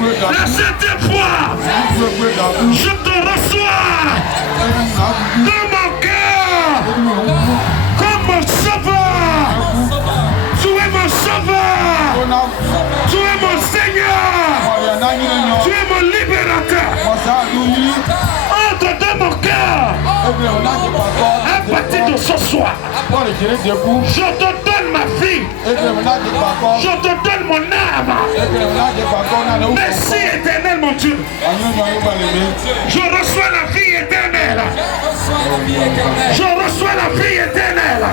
La 7e fois, je te reçois dans mon cœur comme mon sauveur. Tu es mon sauveur. Tu es mon Seigneur. Tu es mon libérateur. Entre dans mon cœur. À partir de ce soir, je te donne ma vie. Je te donne mon âme. Merci éternel mon Dieu. Je reçois la vie éternelle. Je reçois la vie éternelle.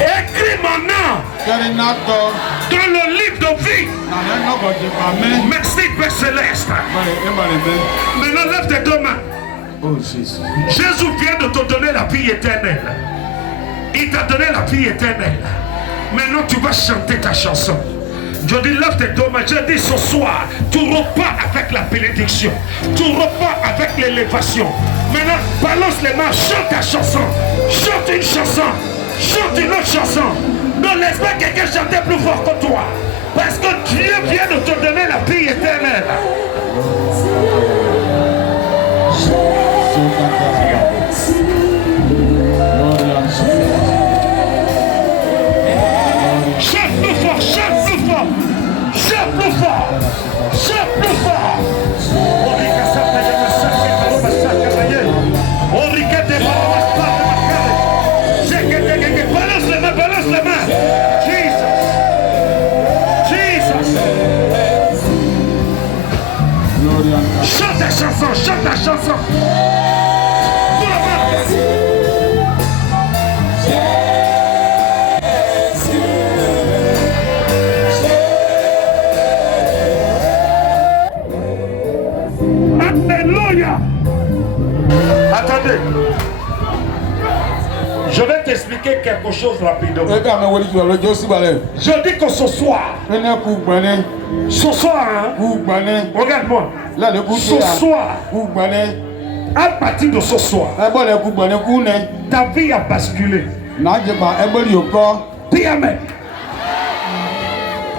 Écris mon nom dans le livre de vie. Merci Père Céleste. Maintenant lève tes deux mains. Oh Jésus. Jésus vient de te donner la vie éternelle. Il t'a donné la vie éternelle. Maintenant tu vas chanter ta chanson. Je dis lève tes deux mains. Je dis ce soir, tu repars avec la bénédiction. Tu repars avec l'élévation. Maintenant balance les mains, chante ta chanson. Chante une chanson. Chante une autre chanson. Non, laisse pas quelqu'un chanter plus fort que toi. Parce que Dieu vient de te donner la vie éternelle. Chante plus fort, chante plus fort. Chante plus fort. Chante plus fort. Balance les mains, balance les mains. Jesus. Jesus. Chante ta chanson, chante ta chanson. Tout le monde. Alléluia. Attendez. Je vais t'expliquer quelque chose rapidement. Je dis que ce soir, hein, regarde-moi, ce soir, à partir de ce soir, ta vie a basculé. Dis amen.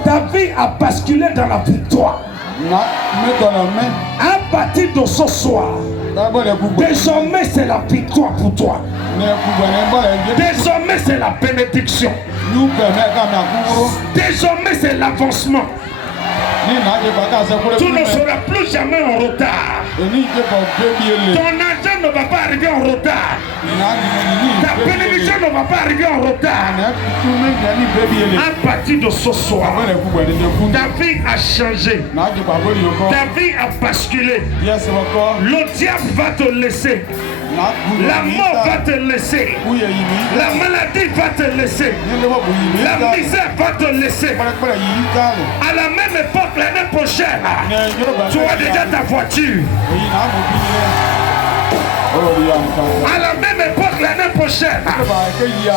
Ta vie a basculé dans la victoire. À partir de ce soir, désormais c'est la victoire pour toi. Désormais c'est la bénédiction. Désormais c'est l'avancement. Tu ne seras plus jamais en retard. Ton argent ne va pas arriver en retard. Ta bénédiction ne va pas arriver en retard. À partir de ce soir, ta vie a changé. Ta vie a basculé. Le diable va te laisser. La mort va te laisser. La maladie va te laisser. La misère va te laisser. À la même époque, l'année prochaine, tu as déjà ta voiture. À la même époque, l'année prochaine,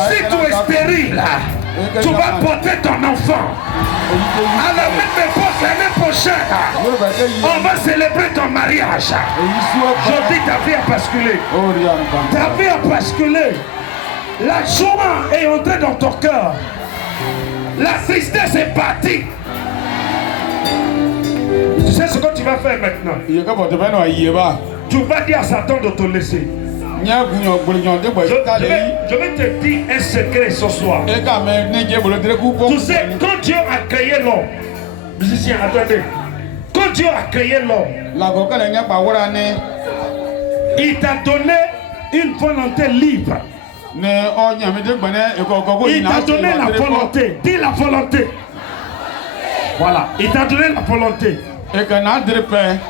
si tu es stérile, tu vas porter ton enfant. À la même époque, l'année prochaine, on va célébrer ton mariage. Je dis, ta vie a basculé. Ta vie a basculé. La joie est entrée dans ton cœur. La tristesse est partie. Tu sais ce que tu vas faire maintenant? Tu vas dire à Satan de te laisser. Je vais te dire un secret ce soir. Tu sais, quand Dieu a créé l'homme, musicien, attendez. Quand Dieu a créé l'homme, il t'a donné une volonté libre. Il t'a donné la volonté. Dis la volonté. Voilà, il t'a donné la volonté.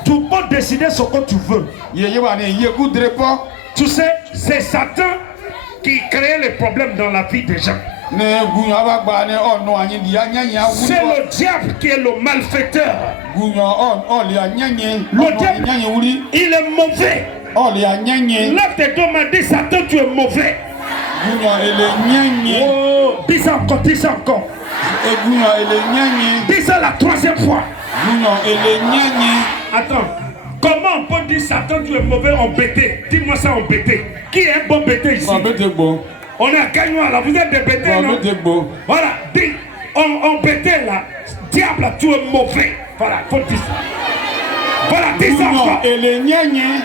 Tu peux décider ce que tu veux. Tu sais, c'est Satan qui crée les problèmes dans la vie des gens. C'est le diable qui est le malfaiteur. Le diable, il est mauvais. Lève tes deux mains, dis Satan, tu es mauvais. Oh, dis ça encore, dis ça encore. Dis ça la troisième fois. Attends, comment on peut dire Satan tu es mauvais embêté? Dis-moi ça embêté. Qui est un bon bêté ici? On est à Gagnois là, vous êtes des bêtés non? Voilà, dis embêté là, diable tu es mauvais. Voilà, faut dire ça. Voilà, dis ça encore. Et les gnagnes.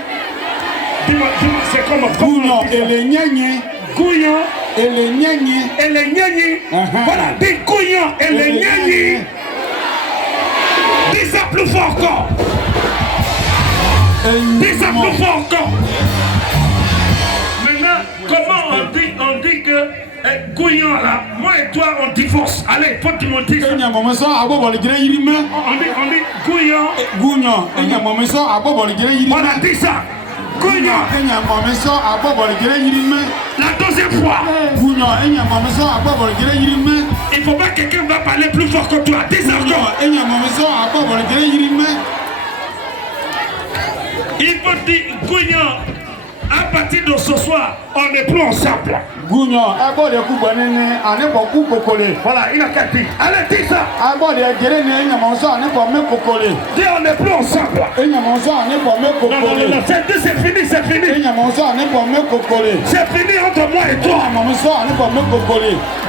Dis-moi, c'est comment? Gouillon et les gnagnes. Gouillon et les gnagnes. Et les gnagnes. Voilà, dis gouillon et les gnagnes. Dis ça plus fort encore. Dis ça plus fort encore. Maintenant, comment on dit que Gouillon là, moi et toi on divorce. Allez, faut te montrer ça. On dit Gouillon. Voilà, dis ça. Gouillon. La deuxième fois. Il faut pas que quelqu'un va parler plus fort que toi. Dis ça encore. Il faut dire Gouillon. À partir de ce soir, on n'est plus ensemble. Voilà, il a qu'à dire. Allez, dis ça. Dis, on n'est plus ensemble. Non, c'est fini, c'est fini. C'est fini entre moi et toi.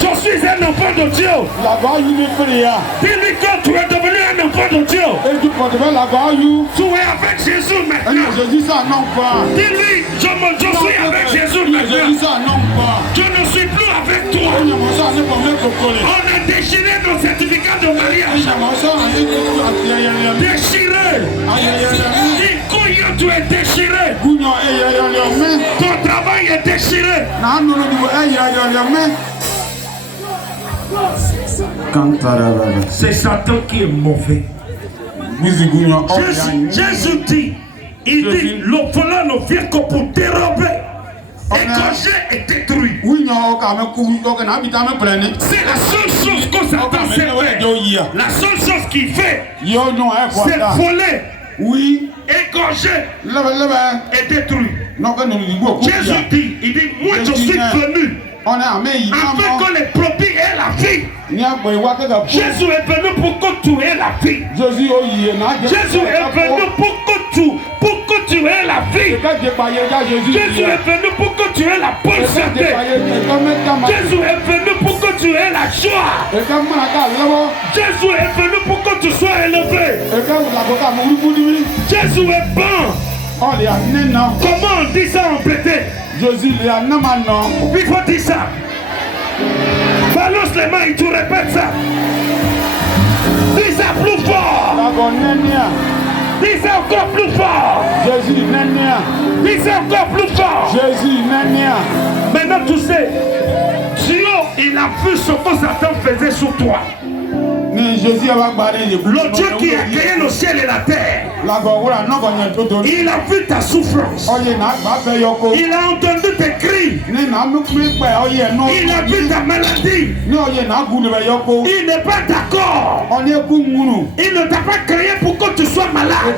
Je suis un enfant de Dieu. Dis-lui que tu es devenu un enfant de Dieu. Tu es avec Jésus maintenant. Dis-lui, je suis avec Jésus maintenant. Je ne suis plus avec toi. On a déchiré nos certificats de mariage. Déchiré. Dis, Gouillon, tu es déchiré. Ton travail est déchiré. C'est Satan qui est mauvais. Jésus dit, il dit, le volant ne vient que pour dérober, égorger et détruire. C'est la seule chose que Satan sait faire. La seule chose qu'il fait, c'est voler, égorger et détruire. Jésus dit, il dit, moi je suis venu afin que les brebis aient la vie. Jésus est venu pour que tu aies la vie. Jésus est venu pour que tu aies la vie. Jésus est venu pour que tu aies la bonne santé. Jésus est venu pour que tu aies la joie. Jésus est venu pour que tu sois élevé. Jésus est bon. Comment on dit ça en pété? Jésus est un homme. Il faut dire ça. Balance les mains et tu répètes ça. Dis ça plus fort. Dis ça encore plus fort. Jésus dis ça encore plus fort. Jésus maintenant tu sais, Dieu il a vu ce que Satan faisait sur toi. Le Dieu qui a créé le ciel et la terre, il a vu ta souffrance, il a entendu tes cris, il a vu ta maladie, il n'est pas d'accord, il ne t'a pas créé pour que tu sois malade,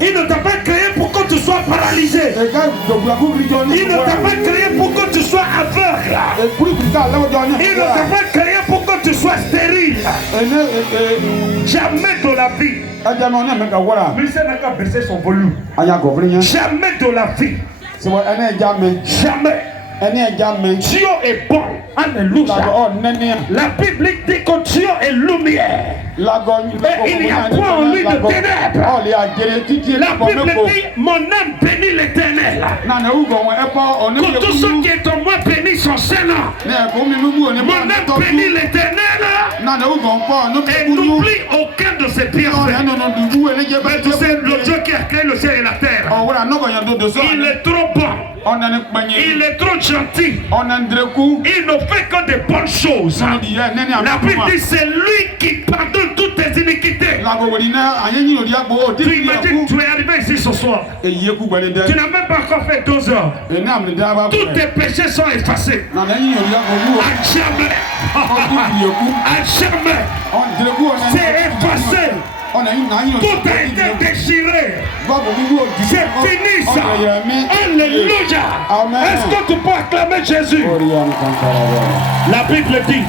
il ne t'a pas créé pour que tu sois paralysé, il ne t'a pas créé pour que tu sois aveugle, il ne t'a pas créé pour que tu sois stérile. Jamais de la vie. Monsieur n'a qu'à baisser son volume. Jamais de la vie. Jamais. Dieu est bon. Alléluia. La Bible dit que Dieu est lumière. Et il n'y a point en lui de ténèbres. La Bible dit, mon âme bénit l'Éternel. Que tous ceux qui est en moi bénissent son Seigneur. Mon âme bénit l'Éternel. Et n'oublie aucun de ses bienfaits. Mais tu sais, le Dieu qui a créé le ciel et la terre, il est trop bon. Il est trop gentil. Il ne fait que des bonnes choses. La Bible dit c'est lui qui pardonne toutes tes iniquités. Tu imagines, tu es arrivé ici ce soir. Tu n'as même pas encore fait 2 heures. Tous tes péchés sont effacés. À jamais. À jamais. C'est effacé. Tout a été déchiré. C'est fini ça. Alléluia. Est-ce que tu peux acclamer Jésus? La Bible dit,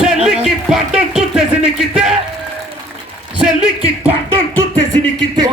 c'est lui qui pardonne toutes tes iniquités. C'est lui qui pardonne toutes tes iniquités.